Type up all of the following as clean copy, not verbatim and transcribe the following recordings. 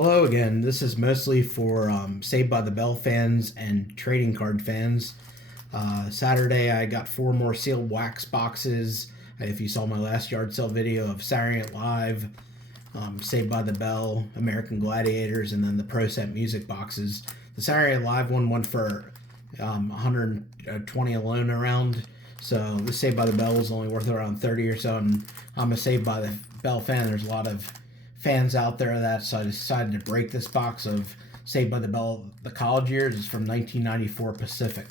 Hello again. This is mostly for Saved by the Bell fans and trading card fans. Saturday, I got 4 more sealed wax boxes. If you saw my last yard sale video of Saturday Night Live, Saved by the Bell, American Gladiators, and then the Pro Set music boxes. The Saturday Night Live one went for 120 alone around. So the Saved by the Bell was only worth around 30 or so. And I'm a Saved by the Bell fan. There's a lot of fans out there of that, so I decided to break this box of Saved by the Bell, the college years. It's from 1994 Pacific.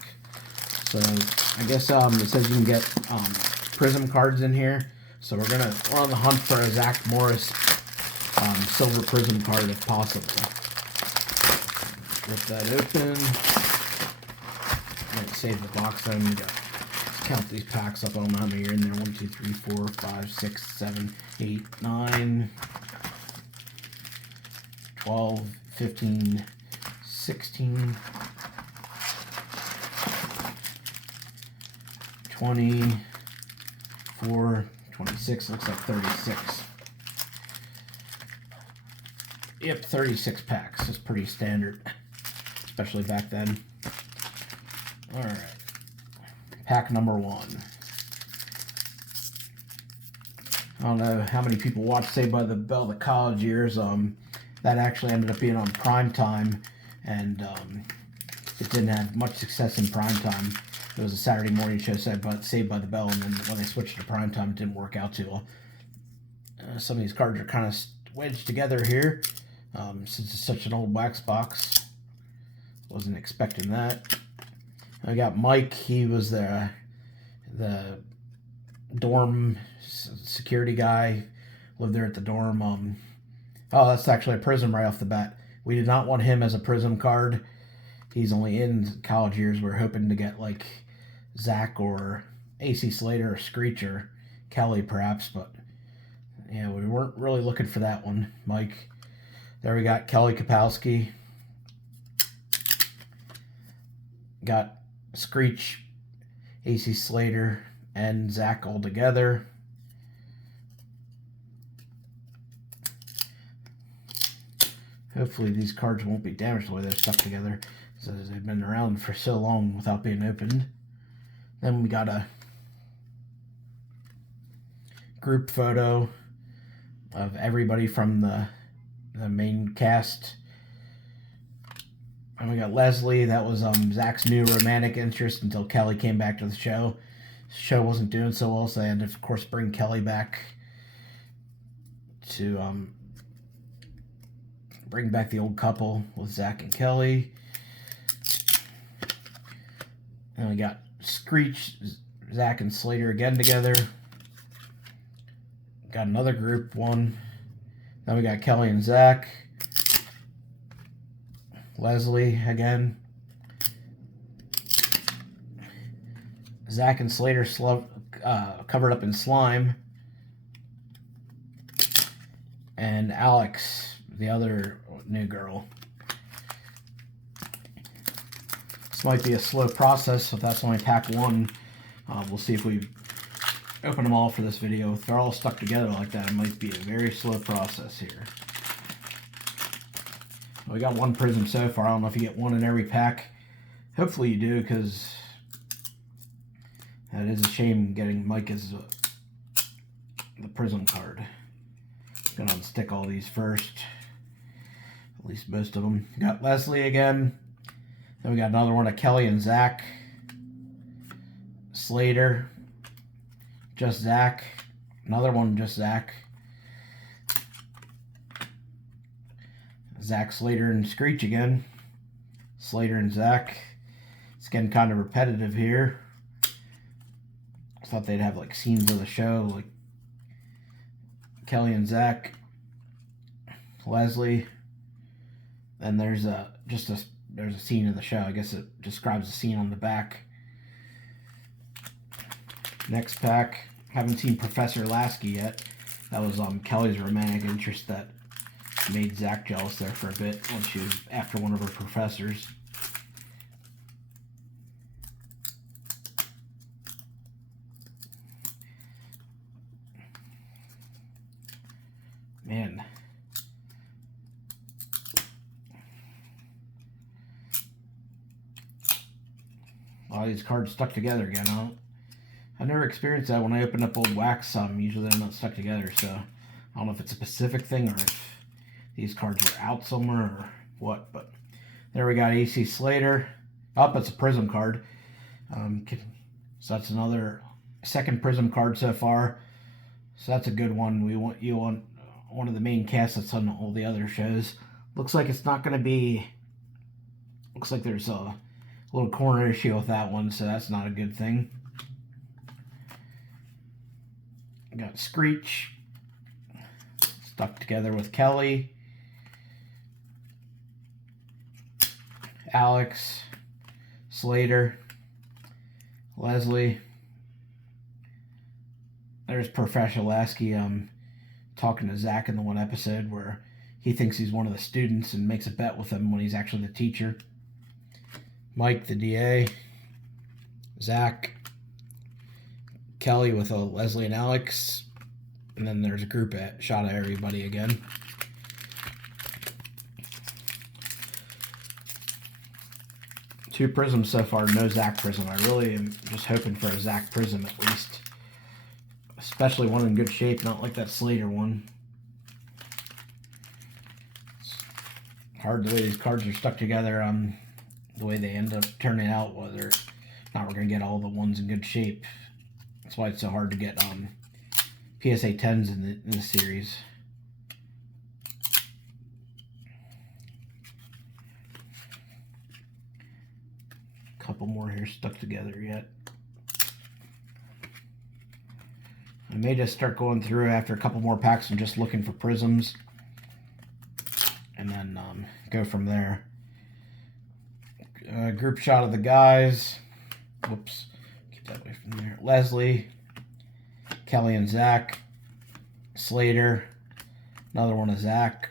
So I guess it says you can get prism cards in here. So we're on the hunt for a Zack Morris silver prism card if possible. Rip that open. Might save the box then. Let's count these packs up. I don't know how many are in there. 1, 2, 3, 4, 5, 6, 7, 8, 9. 12, 15, 16, 24, 26, looks like 36. Yep, 36 packs. That's pretty standard, especially back then. Alright, pack number 1. I don't know how many people watched Saved by the Bell the college years. That actually ended up being on prime time, and it didn't have much success in prime time. It was a Saturday morning show Saved by the Bell, and then when they switched to prime time, it didn't work out too well. Some of these cards are kind of wedged together here, since it's such an old wax box. Wasn't expecting that. I got Mike. He was the dorm security guy, lived there at the dorm. Oh, that's actually a prism right off the bat. We did not want him as a prism card. He's only in college years. We're hoping to get like Zach or AC Slater or Screech or Kelly perhaps, but yeah, we weren't really looking for that one. Mike. There we got Kelly Kapowski. Got Screech, AC Slater, and Zach all together. Hopefully these cards won't be damaged the way they're stuck together, since they've been around for so long without being opened. Then we got a group photo of everybody from the main cast. And we got Leslie. That was Zach's new romantic interest until Kelly came back to the show. The show wasn't doing so well, so they had to, of course, bring Kelly back to bring back the old couple with Zach and Kelly. And we got Screech, Zach and Slater again together. Got another group one. Then we got Kelly and Zach. Leslie again. Zach and Slater covered up in slime. And Alex, the other new girl. This might be a slow process, so that's only pack 1. We'll see if we open them all for this video. If they're all stuck together like that, it might be a very slow process here. We got 1 prism so far. I don't know if you get 1 in every pack. Hopefully you do, because that is a shame getting Mike as the prism card. Gonna unstick all these first. At least most of them. Got Leslie again. Then we got another one of Kelly and Zach. Slater. Just Zach. Another one, just Zach. Zach, Slater, and Screech again. Slater and Zach. It's getting kind of repetitive here. I thought they'd have like scenes of the show, like Kelly and Zach. Leslie. Then there's a scene in the show. I guess it describes the scene on the back. Next pack. Haven't seen Professor Lasky yet. That was Kelly's romantic interest that made Zach jealous there for a bit when she was after one of her professors. Man, all these cards stuck together again. I never experienced that when I open up old wax. Usually they're not stuck together, so I don't know if it's a specific thing or if these cards were out somewhere or what. But there we got AC Slater. Oh, it's a prism card. So that's another second prism card so far. So that's a good one. You want one of the main casts that's on all the other shows. Looks like it's not going to be. Looks like there's a little corner issue with that one, so that's not a good thing. Got Screech stuck together with Kelly, Alex, Slater, Leslie. There's Professor Lasky talking to Zack in the one episode where he thinks he's one of the students and makes a bet with him when he's actually the teacher. Mike, the DA, Zack, Kelly with Leslie and Alex, and then there's a group shot of everybody again. Two prisms so far, no Zack prism. I really am just hoping for a Zack prism at least. Especially one in good shape, not like that Slater one. It's hard the way these cards are stuck together, the way they end up turning out, whether or not we're going to get all the ones in good shape. That's why it's so hard to get PSA 10s in the series. Couple more here stuck together yet. I may just start going through after a couple more packs and just looking for prisms, and then go from there. Group shot of the guys. Whoops, keep that away from there. Leslie, Kelly and Zack, Slater, another one of Zack.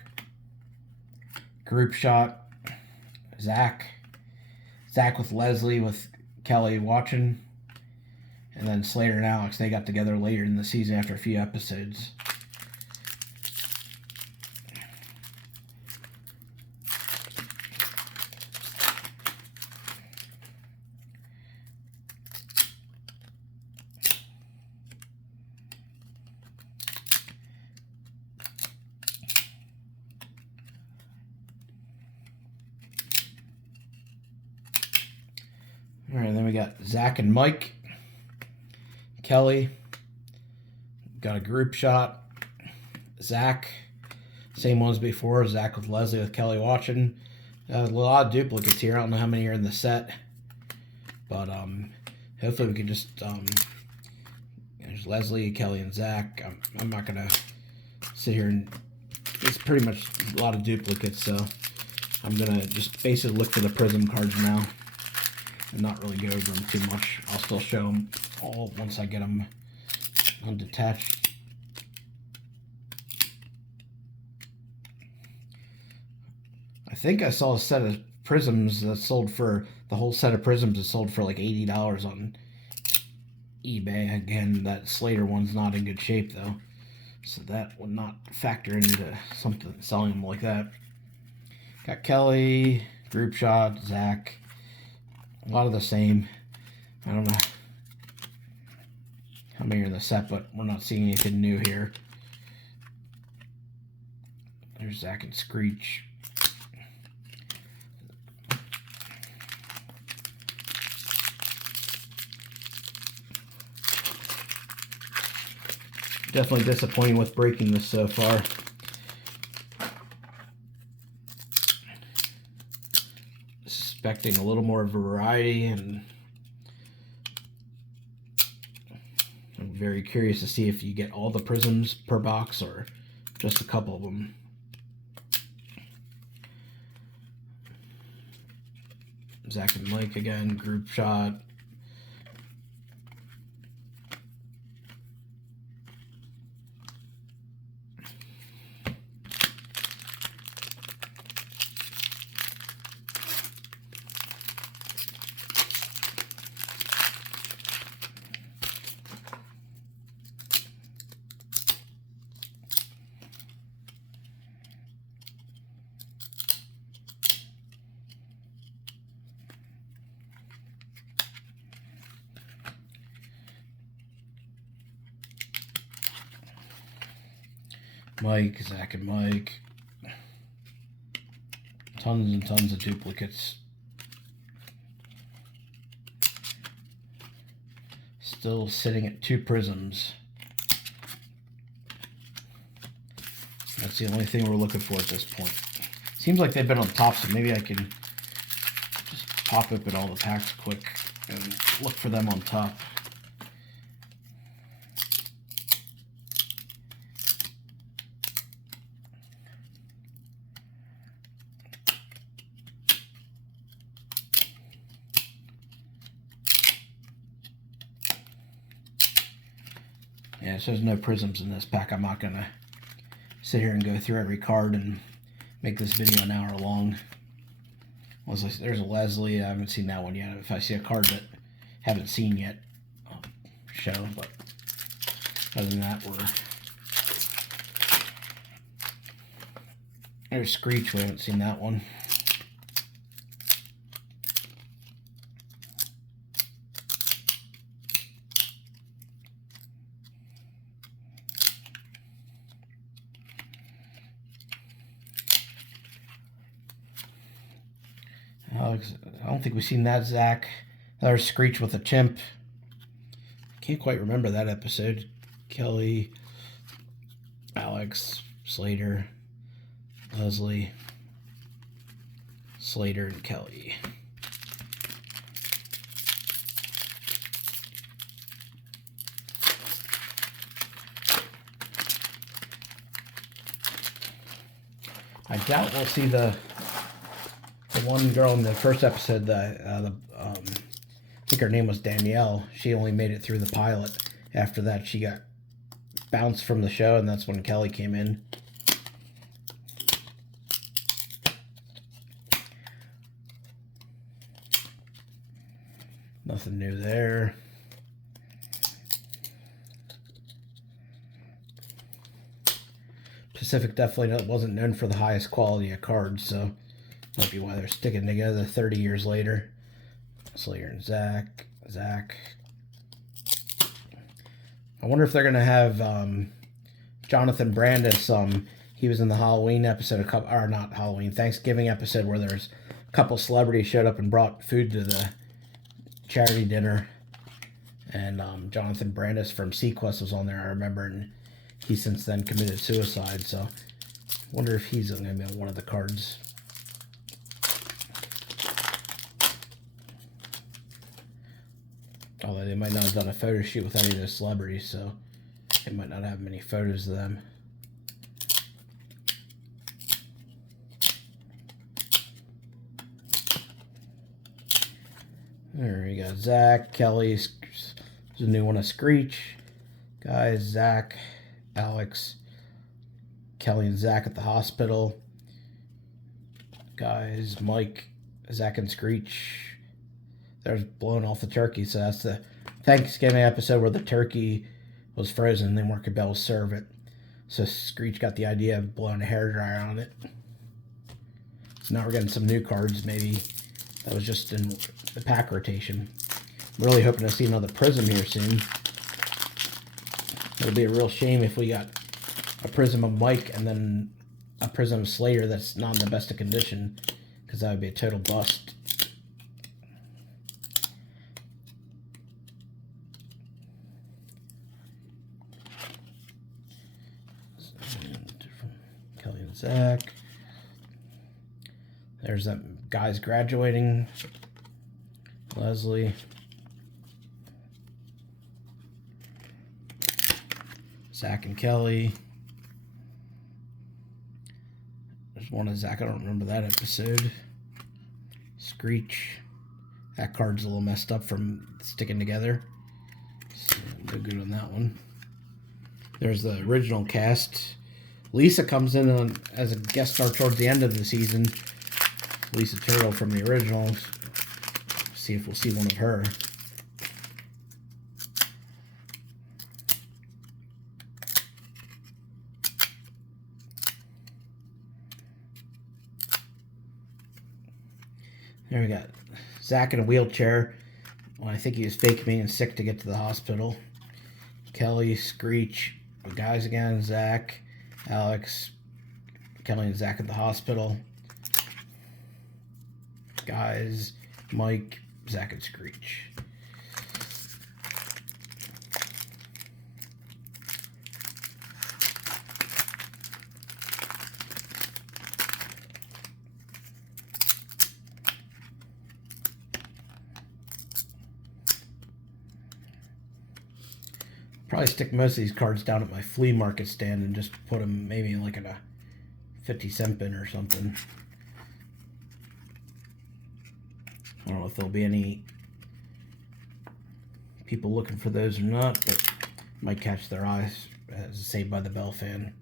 Group shot, Zack with Leslie with Kelly watching. And then Slater and Alex, they got together later in the season after a few episodes. All right, then we got Zack and Mike. Kelly, got a group shot. Zack, same ones before. Zack with Leslie with Kelly watching. A lot of duplicates here. I don't know how many are in the set, but hopefully we can just there's Leslie, Kelly, and Zack. I'm not gonna sit here and it's pretty much a lot of duplicates, so I'm gonna just basically look for the prism cards now and not really go over them too much. I'll still show them all once I get them undetached. I think I saw a set of prisms that sold for, the whole set of prisms that sold for like $80 on eBay. Again, that Slater one's not in good shape though, so that would not factor into something selling them like that. Got Kelly, group shot, Zack, a lot of the same. I don't know how many are in the set, but we're not seeing anything new here. There's Zack and Screech. Definitely disappointing with breaking this so far. Expecting a little more variety, and I'm very curious to see if you get all the prisms per box or just a couple of them. Zack and Mike again, group shot. Mike, Zack and Mike. Tons and tons of duplicates. Still sitting at 2 prisms. That's the only thing we're looking for at this point. Seems like they've been on top, so maybe I can just pop up at all the packs quick and look for them on top. Yeah, so there's no prisms in this pack. I'm not gonna sit here and go through every card and make this video an hour long. There's a Leslie. I haven't seen that one yet. If I see a card that I haven't seen yet, I'll show. But other than that, there's Screech. We haven't seen that one. I don't think we've seen that Zack. There's Screech with a chimp. Can't quite remember that episode. Kelly, Alex, Slater, Leslie, Slater, and Kelly. I doubt we'll see the one girl in the first episode, I think her name was Danielle. She only made it through the pilot. After that, she got bounced from the show, and that's when Kelly came in. Nothing new there. Pacific definitely wasn't known for the highest quality of cards, so might be why they're sticking together 30 years later. Slater and Zack. I wonder if they're going to have Jonathan Brandis. He was in the Halloween episode, or not Halloween, Thanksgiving episode, where there's a couple celebrities showed up and brought food to the charity dinner. And Jonathan Brandis from Sequest was on there, I remember, and he since then committed suicide. So I wonder if he's going to be on one of the cards. Although they might not have done a photo shoot with any of those celebrities, so they might not have many photos of them. There we go. Zack, Kelly. There's a new one of Screech. Guys, Zack, Alex, Kelly and Zack at the hospital. Guys, Mike, Zack and Screech. They're blowing off the turkey, so that's the Thanksgiving episode where the turkey was frozen and they weren't able to serve it. So Screech got the idea of blowing a hairdryer on it. So now we're getting some new cards, maybe. That was just in the pack rotation. I'm really hoping to see another prism here soon. It'll be a real shame if we got a prism of Mike and then a prism of Slater that's not in the best of condition, because that would be a total bust. Kelly and Zack. There's that guys graduating. Leslie. Zack and Kelly. There's one of Zack. I don't remember that episode. Screech. That card's a little messed up from sticking together. So no good on that one. There's the original cast. Lisa comes in as a guest star towards the end of the season. Lisa Turtle from the originals. See if we'll see one of her. There we got Zack in a wheelchair. Well, I think he was fake being sick to get to the hospital. Kelly, Screech, the guys again, Zack, Alex, Kelly and Zach at the hospital. Guys, Mike, Zach and Screech. Probably stick most of these cards down at my flea market stand and just put them maybe like in a 50-cent bin or something. I don't know if there'll be any people looking for those or not, but might catch their eyes as a Saved by the Bell fan.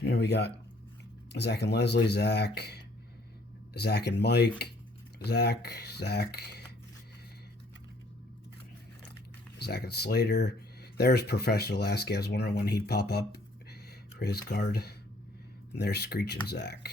Here we got Zach and Leslie, Zach and Mike, Zach and Slater. There's Professor Lasky. I was wondering when he'd pop up for his card. And there's Screech and Zach.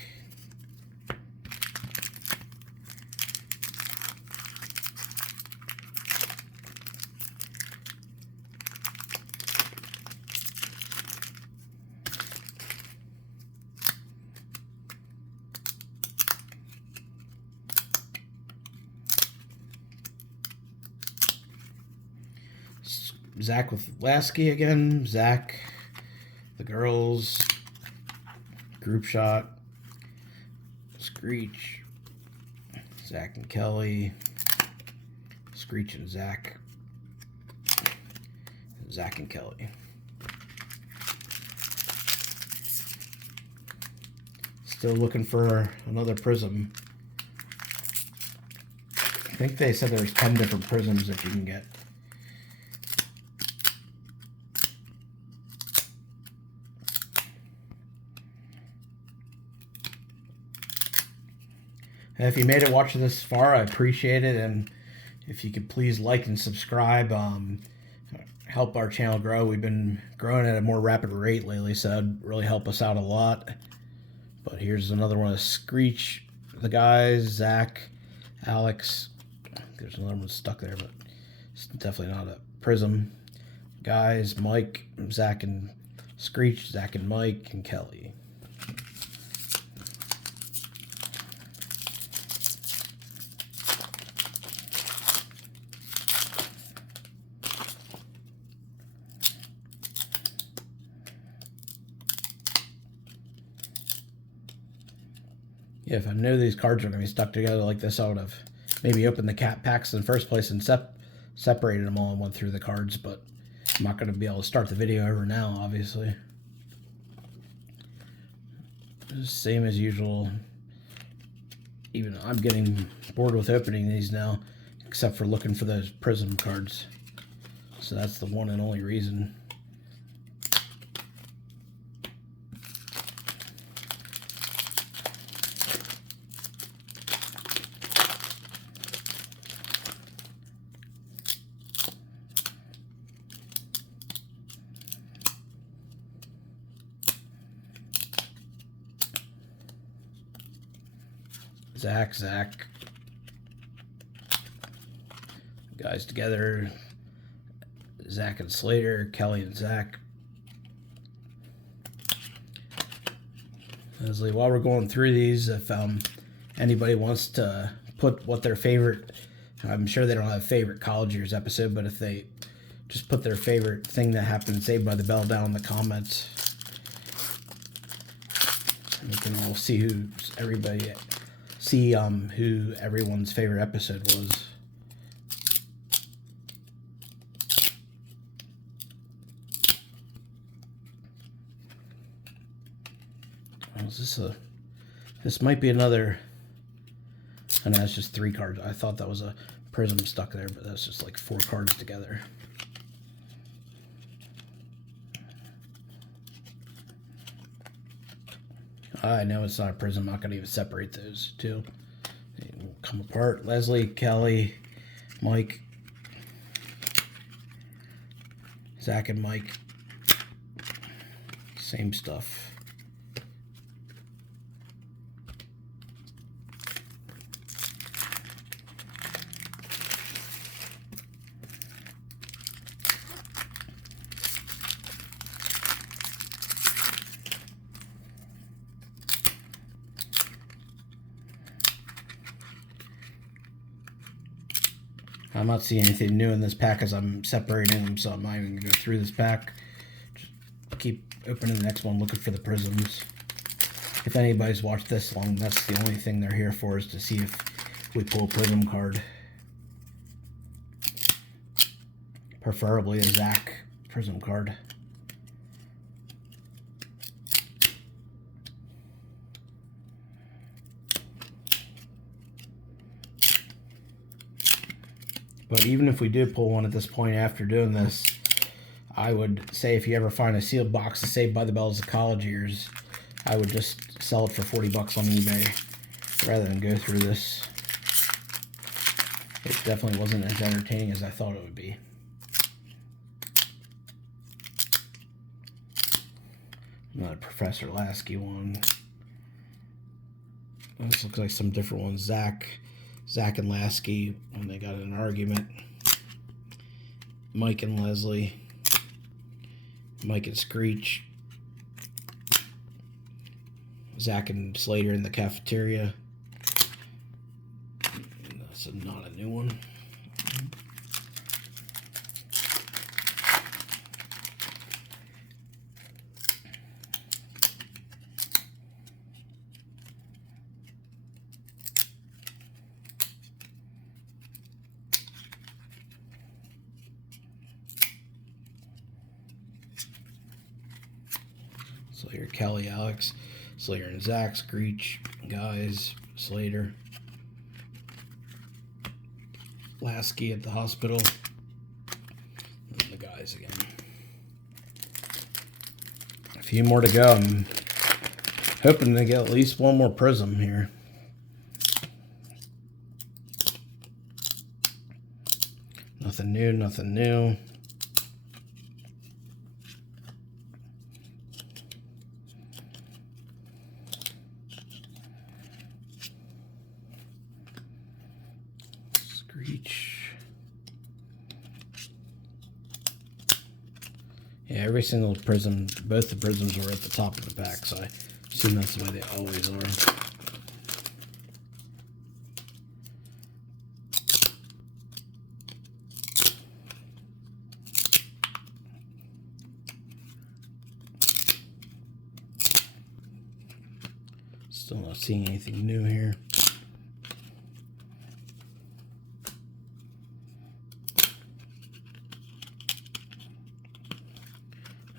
Zach with Lasky again. Zach, the girls, group shot, Screech, Zach and Kelly, Screech and Zach, Zach and Kelly. Still looking for another prism. I think they said there's 10 different prisms that you can get. And if you made it watching this far, I appreciate it. And if you could please like and subscribe, help our channel grow. We've been growing at a more rapid rate lately, so that'd really help us out a lot. But here's another one of Screech, the guys, Zach, Alex. There's another one stuck there, but it's definitely not a prism. Guys, Mike, Zach and Screech, Zach and Mike, and Kelly. Yeah, if I knew these cards were going to be stuck together like this, I would have maybe opened the cat packs in the first place and separated them all and went through the cards, but I'm not going to be able to start the video over now, obviously. Same as usual. Even I'm getting bored with opening these now, except for looking for those prism cards. So that's the one and only reason. Zach. Guys together. Zach and Slater, Kelly and Zach. Leslie, while we're going through these, if anybody wants to put what their favorite, I'm sure they don't have a favorite college years episode, but if they just put their favorite thing that happened Saved by the Bell down in the comments, we can all see who everyone's favorite episode was. This might be another, and that's just 3 cards. I thought that was a prism stuck there, but that's just like 4 cards together. I know it's not a prism. I'm not going to even separate those two. They will come apart. Leslie, Kelly, Mike, Zach and Mike. Same stuff. I'm not seeing anything new in this pack as I'm separating them, so I'm not even going to go through this pack. Just keep opening the next one, looking for the prisms. If anybody's watched this long, that's the only thing they're here for, is to see if we pull a prism card. Preferably a Zack prism card. But even if we do pull one at this point after doing this, I would say if you ever find a sealed box of Saved by the Bell's of college years, I would just sell it for 40 bucks on eBay rather than go through this. It definitely wasn't as entertaining as I thought it would be. Another Professor Lasky one. This looks like some different ones. Zack and Lasky, when they got in an argument. Mike and Leslie. Mike and Screech. Zack and Slater in the cafeteria. That's not a new one. Slater, Kelly, Alex, Slater and Zack, Screech, Guys, Slater, Lasky at the hospital, and the Guys again. A few more to go. I'm hoping to get at least one more prism here. Nothing new, nothing new. Screech. Yeah, every single prism, both the prisms were at the top of the pack, so I assume that's the way they always are. Still not seeing anything new here.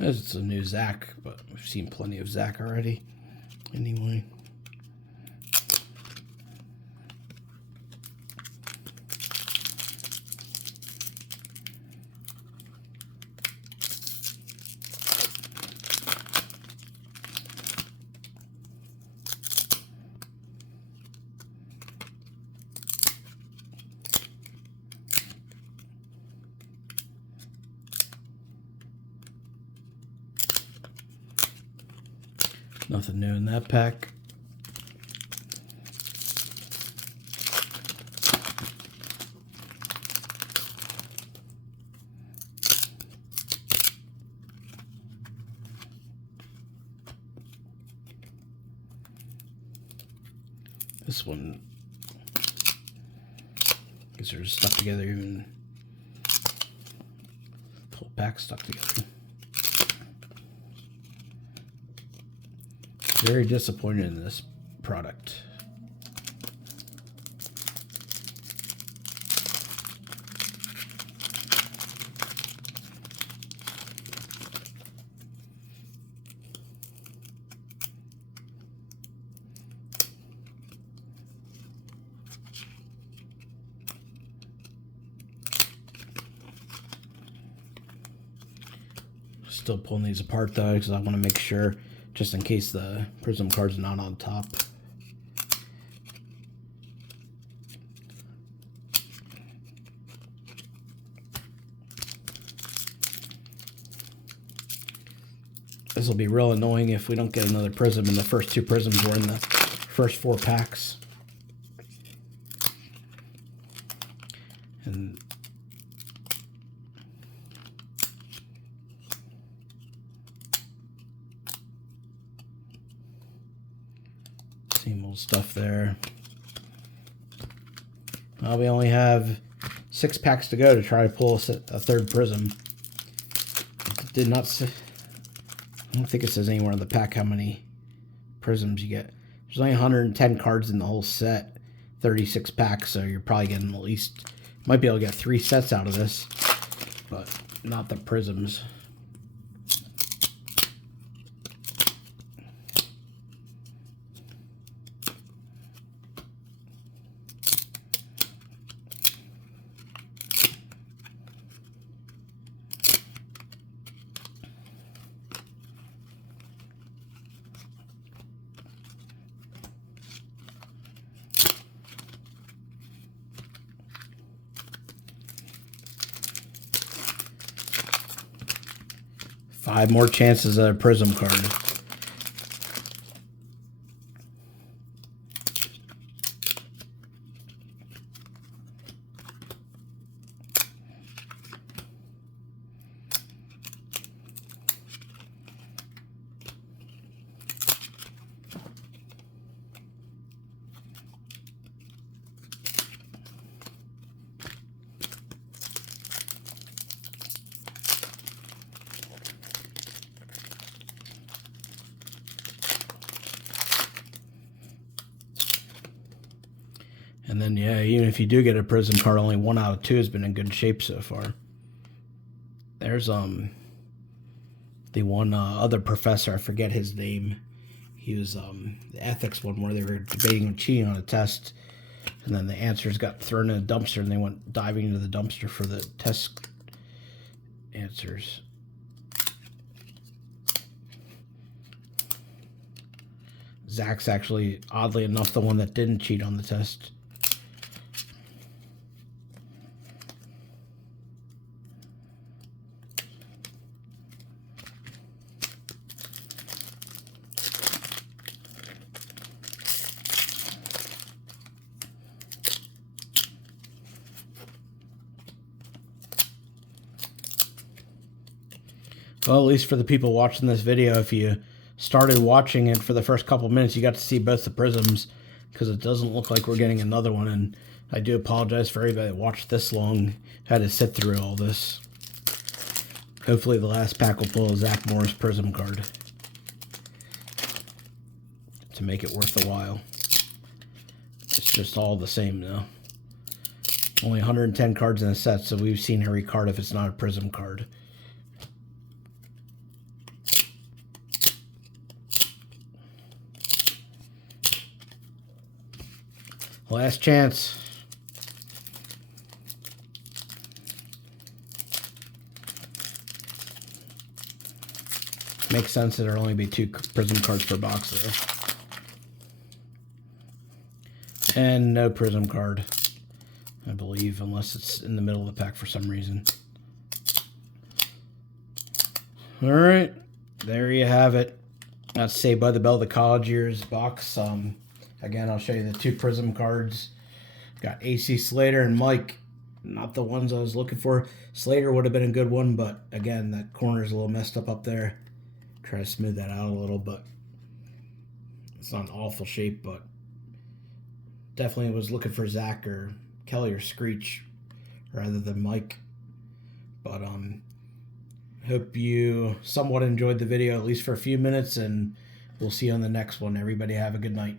It's a new Zack, but we've seen plenty of Zack already. Anyway. Nothing new in that pack. This one, guess they're stuck together, even the whole pack stuck together. Very disappointed in this product. Still pulling these apart though, because I want to make sure, just in case the prism card's not on top. This will be real annoying if we don't get another prism, and the first two prisms were in the first 4 packs. And same old stuff there. We only have 6 packs to go to try to pull a third prism. It did not say, I don't think it says anywhere in the pack how many prisms you get. There's only 110 cards in the whole set, 36 packs, so you're probably getting at least, might be able to get 3 sets out of this, but not the prisms. Five more chances at a prism card. And then, yeah, even if you do get a prism card, only 1 out of 2 has been in good shape so far. There's the one other professor, I forget his name. He was the ethics one where they were debating cheating on a test, and then the answers got thrown in a dumpster, and they went diving into the dumpster for the test answers. Zack's actually, oddly enough, the one that didn't cheat on the test. Well, at least for the people watching this video, if you started watching it for the first couple minutes, you got to see both the prisms, because it doesn't look like we're getting another one. And I do apologize for everybody that watched this long, had to sit through all this. Hopefully the last pack will pull a Zack Morris prism card to make it worth the while. It's just all the same though. Only 110 cards in a set, so we've seen every card if it's not a prism card. Last chance. Makes sense that there'll only be 2 prism cards per box there. And no prism card, I believe, unless it's in the middle of the pack for some reason. Alright, there you have it. That's Saved by the Bell, the college years box. Again, I'll show you the 2 prism cards. Got AC Slater and Mike. Not the ones I was looking for. Slater would have been a good one, but again, that corner's a little messed up there. Try to smooth that out a little, but it's not an awful shape, but definitely was looking for Zack or Kelly or Screech rather than Mike. But hope you somewhat enjoyed the video, at least for a few minutes, and we'll see you on the next one. Everybody have a good night.